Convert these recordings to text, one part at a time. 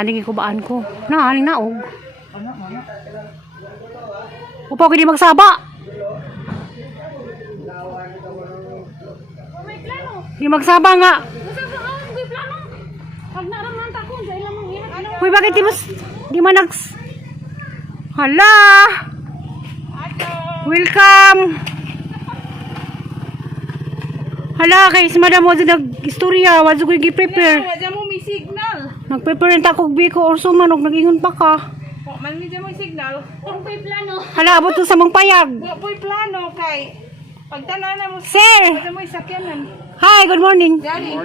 kaning kubaan ko. Na aning naog. Upo ko di magsaba. Di magsaba nga. Uy, bakit di man nags... Hala! Welcome! Hala, kay si madam mo nag-istorya. Wadyo ko i-prepare. Wadyo mo may signal. Nag-prepare na ako biko or sumanog. Nag-ingon pa ka. Man, medyo may signal. Kung po'y plano. Hala, abot to sa mong payag. Po'y plano kay... Pagtanaw na mo... Sir! Wadyo mo isakyanan. Hi, good morning. Daddy,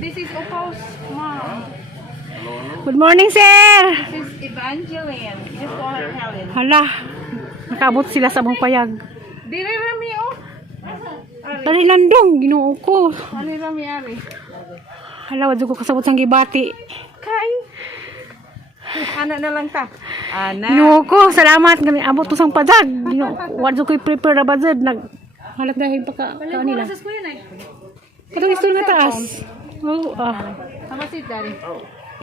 this is Opo's mom. Good morning, sir. This is Evangeline. Just call her Helen. Hala, nakaabot sila sa mong payag. Dili rami oh. Tali landong, ginoo ko. Ano rami ari? Hala, wadyo ko kasabot sang gibati. Kay. Anak na lang ta. Anak. Ginoo ko, salamat. Abot to sang padag. Wadyo ko i-prepare na bazad. Halat dahil pa ka nila. Katong istorya nga taas. Oh, Sama si Daddy.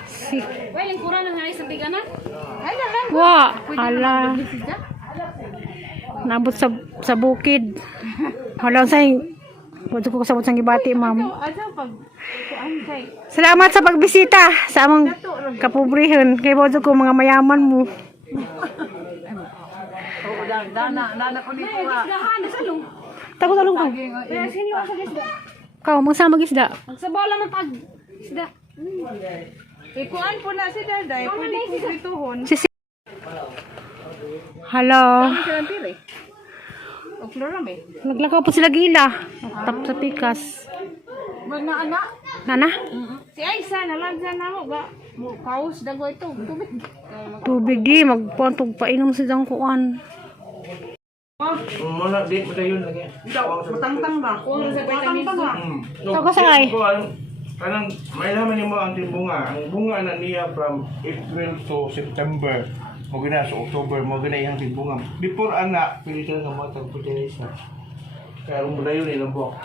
Si. Well, yung kura nang ay sa tigana. Ay na lang. Wa, hala. Nabot sa bukid. Hala, say. Wadyo ko kasabot sang gibati, ma'am. Ano pag kuan kay Salamat sa pagbisita sa among kapobrihan. Kay wadyo ko mga mayaman mo. Dana ko dito nga. Talong ko. Kau, magsa mag-isda. Magsabaw lang ng pag isda. Ikuan po na si Daday. Pwede ko prituhon. Hello. Kami silang pili. O florame. Naglakaw po sila gila. Tap sa pikas. Mag na anak. Nana? Si Aisa, nalagyan na mo ba? Kaos, dago ito. Tubig. Tubig di. Magpuntog painom si Dang Kuan. Muna, di mo tayo lagi. Matangtang ba? Matangtang ba? Ako sa ay. Kanang may naman mo ang bunga. Ang bunga na niya from April to September. Mo gina sa October mo gina iyang bunga. Before anak, pili ka nga mga tagputinisa. Kaya ang mula yun ilang buwak.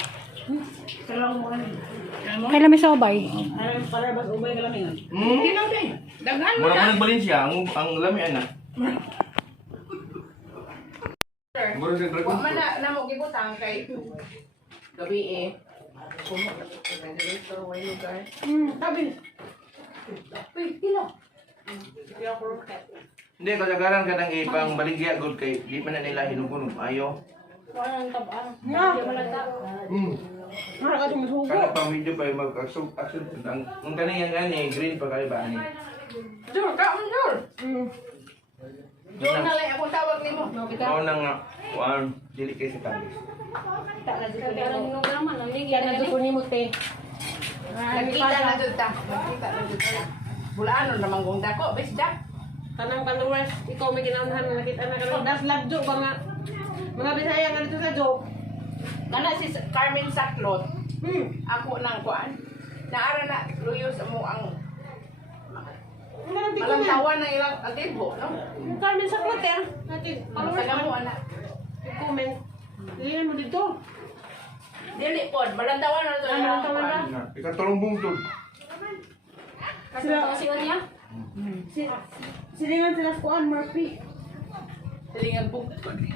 Kailan may sabay? Hindi lang din. Daghan mo Mura na. mo nagbalin siya, ang lami anak. Mura sa dragon. Huwag man na mo gibutang kay gabi eh. Sabi. Uy, tilo. Hindi, kasagaran ka ng ipang baligya good kay di pa na nila hinugunog. Ayaw. Kana pang video pa yung mag-aksog. Ang kaniyang gani, green pa kayo ba? Dur, kaon dur. Dur na lang akong tawag ni mo. Oo na nga, dili kayo sa talis. Kaya na dito ni mo te. Nakita na dito ta. Nakita na dito ta. Bulaan naman kung dako, besda. Tanang followers, ikaw may ginanahan na nakita na kami. Das labjo ba nga? Mga Bisaya nga dito sa joke. Kana si Carmen Saklot. Ako nang kuan. Naara na luyos mo ang malantawan ng ilang atibo, no? Carmen sa Cloter. Natin, followers Taga mo ana. comment. Dili mo dito. Dili pod, malantawan na to. Malantawan na. Ikatulong bungtod. Sila kasi niya. Silingan sila kuan Murphy. Silingan po.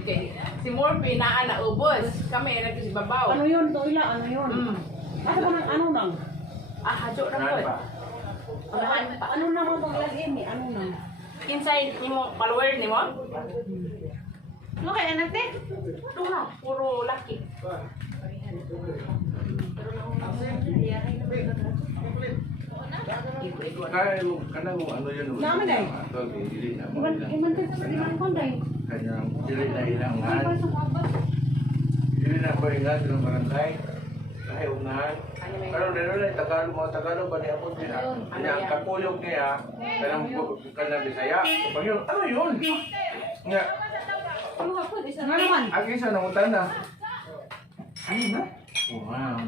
Okay. Si Morphe naa na ubos. Kami na si babaw. Ano yun? Toila, ano yun? Asa ba ng ano nang? Ah, hadyo na pod. Ano na mo pang lagin ni? Ano nang? Inside nimo followers nimo? Ano kaya anak te? Duha, puro laki. Kana mo ano yun? Naman eh. Dili na mo. Iman ka sa iman konday. Kanya dili na ilangan. Dili na ko ingat ng barangay. Ay unahan. Pero dito na Tagalog ba niya po niya? Ang kapuyog niya, kanang Bisaya. Pag yun, ano yun? Nga, Ano naman? ang isa nangutan na. Ano na? Wow,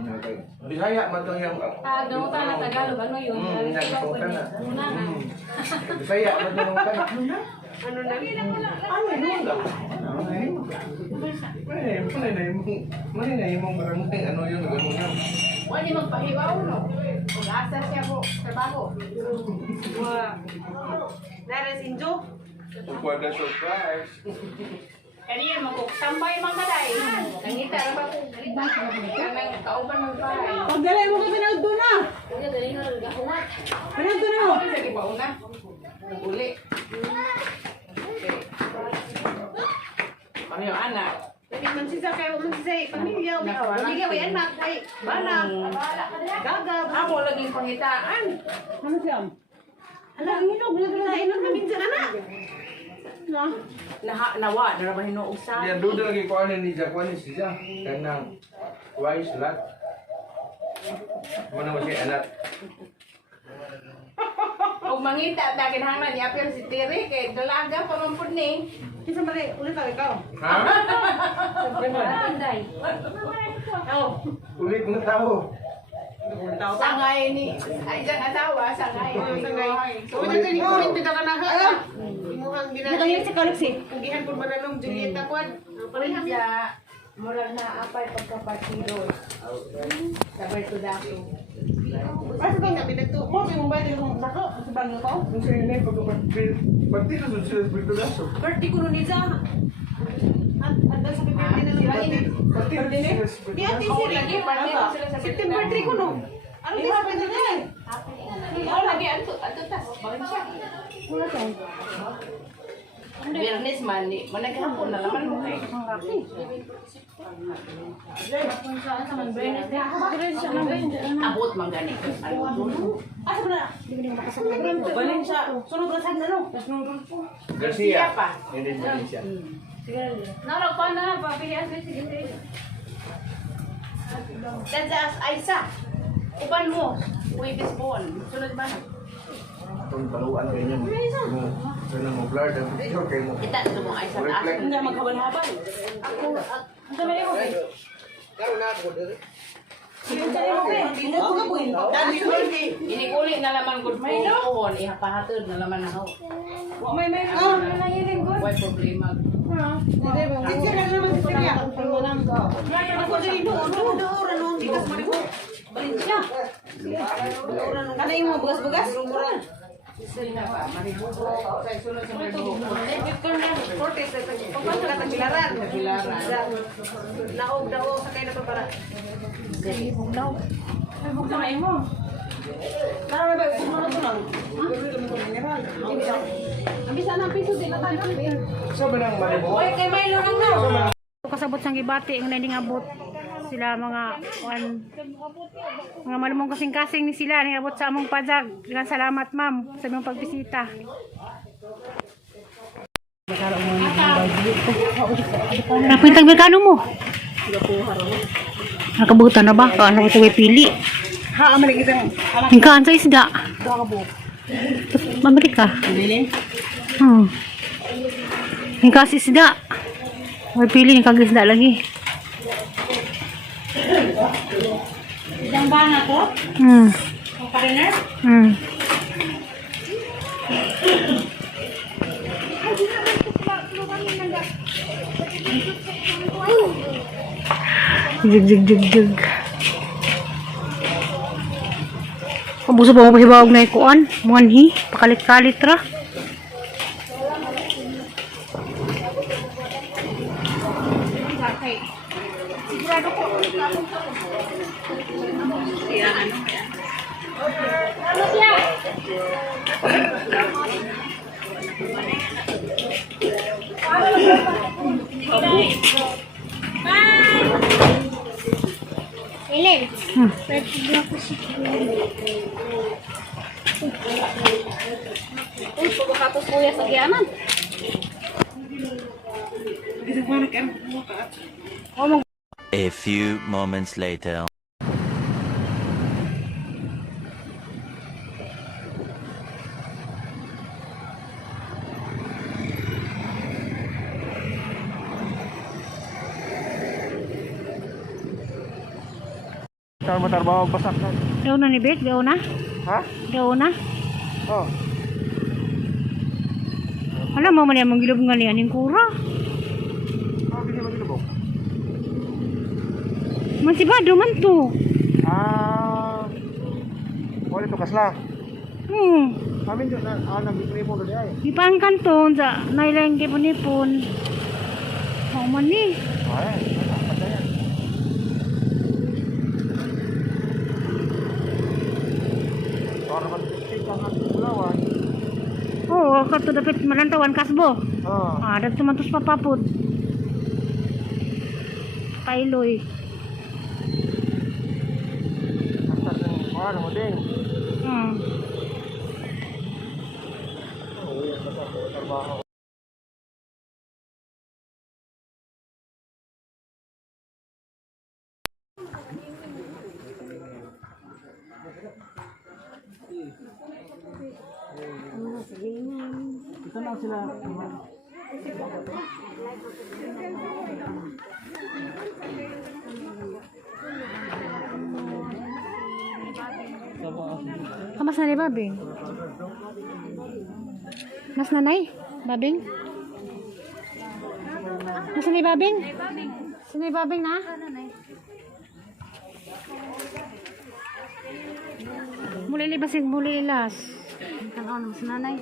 Bisaya man to yung... Gamutan na Tagalog, ano yun? Nangutan na. Bisaya man to nangutan na. Ano na? Ano yun? Mali na yung barangay, ano yun, gano'n yan. Wala magpahiwaw no. Asa siya po, trabaho. Wah. Nara sinjo. What a surprise. Kanina magkuksambay mga kaday. Nangita na ba ko? Kanang kauban ng bahay. Pagdala mo ka pinag doon na. Pinag doon na. Ako lagi ba una? Uli. Ano yung anak? Jadi man sisa kayo man sisa pamilya. Pamilya may anak kay bana. Gagab. Ako laging pangitaan. Ano siya? Ala, inog na inog na minsan anak. Na. Nawa, narabahin no usa. Yan doon lagi ko ano ni Jack, ano siya? Kanang twice lot. Ano mo siya anak? Og mangita dagin hangnan niya pero si Tiri kay dalaga pa man pud ni. Kisa mali ulit ako ikaw. Ha? Panday. Oh. Ulit na tao. Sangay ni ay jang asawa sangay. So ito ni ko hindi ka na ha. Imuhang ginagawa sa galaxy. Kugihan pud manalong Julieta kwad. Parehas ya murag na apay pagkapatido. Sabay to dato. Asa ba nabi nagto mo may mobile ko nako sa bangyo ko. Kung sa inay, pagti na sila sa Biltodaso. Birthday ko nun isa. At sa birthday na nila ini. Pagti na sila sa Di ati Biltodaso. sila Lagi party na sila sa September 3 ko no. Ano di sa birthday? Oh lagi ato tas bakit siya? Wala to. Biyernes man ni managhapon na naman mo kay. Abot man gani. Asa ba na? Balik siya. Sunod ka sa no. Garcia. pa. Hindi Malaysia. That's Aisa. Uban mo. Wibis born. Sunod ba? Itong baluan kayo niyo. Sana mo blur. Picture kayo mo. Kita ito mo Aisa. Reflect. Hindi maghabal-habal. Ang dami mo. Inikuli na laman good po pohon, ihapahatod na laman ako. Why problema? Ano yung mga bugas-bugas? Sila pa, maribubo. Sa sunod sa maribubo. Naog sa kayo na para. Sabi ng Maribo. Kasabot sang gibati ang nanding abot sila mga malumong kasing-kasing ni sila ning abot sa among pajag. Daghang salamat ma'am sa imong pagbisita. Napintang merkano mo? Nakabutan na ba? Ano ito pili? Ha, amalik isang Hingkaan sa isda. Amerika. Hingkaan sa isda. May pili ng kagisda lagi. isang bana to? Ang partner? Jug. Kabuso pa mo pasibawag na ikuan. Muanhi. Pakalit-kalit ra. Pagkatapos kuya sa gianan. A few moments later. Saan mo trabaho pasak na? Daw na ni Bet, daw na. Ha? Daw na. Oh. Alam mo man yung gilog nga niyan yung kura. Hindi mo ginubok. Masibado man to. Wala ito kasla. Amin dyan na nag-ipon doon ay. Di pa ang kanton sa nailang kipon-ipon. Mau man ni. Ay, patay yan. Para mag-tipid ang ating bulawan. Oo, kato dapat malantawan kasbo. Oo. Ah, dagto man tos papapod. Pailoy. Basta ng ano mo din. Uwi ang basta po trabaho. Ito lang sila. Kamas na ni Babing? Mas nanay? Babing? Mas ni Babing? Sini Babing na? Muli libasig, muli ilas. Kanon, mas nanay.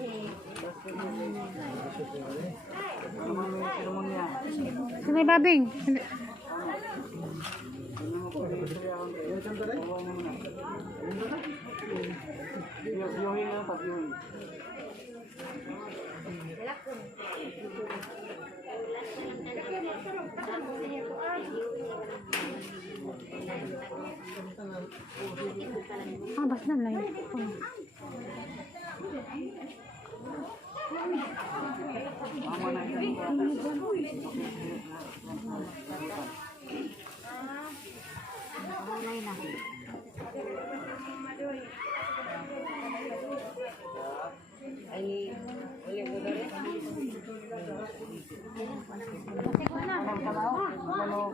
Sini Babing? Ah, bas na lang.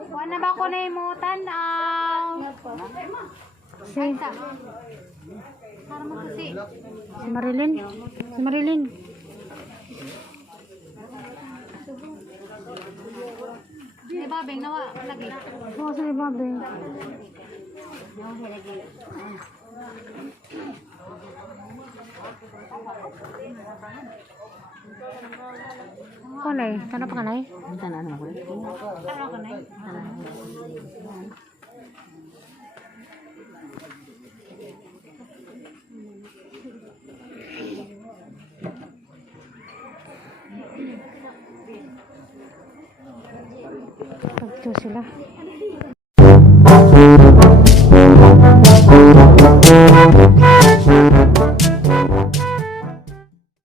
Wala ba ko na imutan? Si Si Marilyn. Si Marilyn. May babeng nawa lagi. Oh, si Babing. Kanay, kana pa kanay? Ano ko na? Pagto sila.